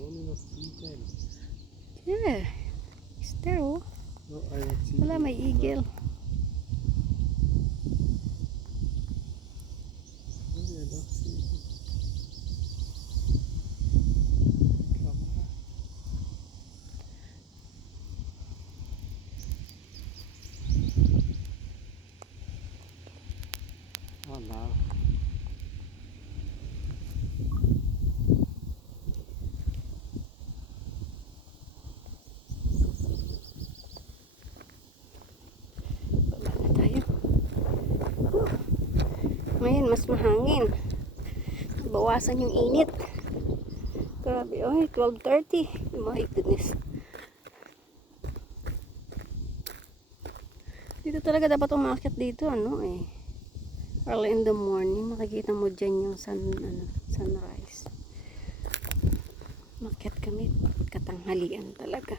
only not see them. Yeah. It's there, oh. No, I not see Wala, may eagle. Maybe I not see them. Camera. Oh, now. Baba na tayo. Ngayon, mas mahangin. Bawasan yung init. Grabe, oh, 12:30. My goodness. Dito talaga dapat umakyat dito, ano eh. Early in the morning, makikita mo dyan yung sunrise. Makyat kami, katanghalian talaga.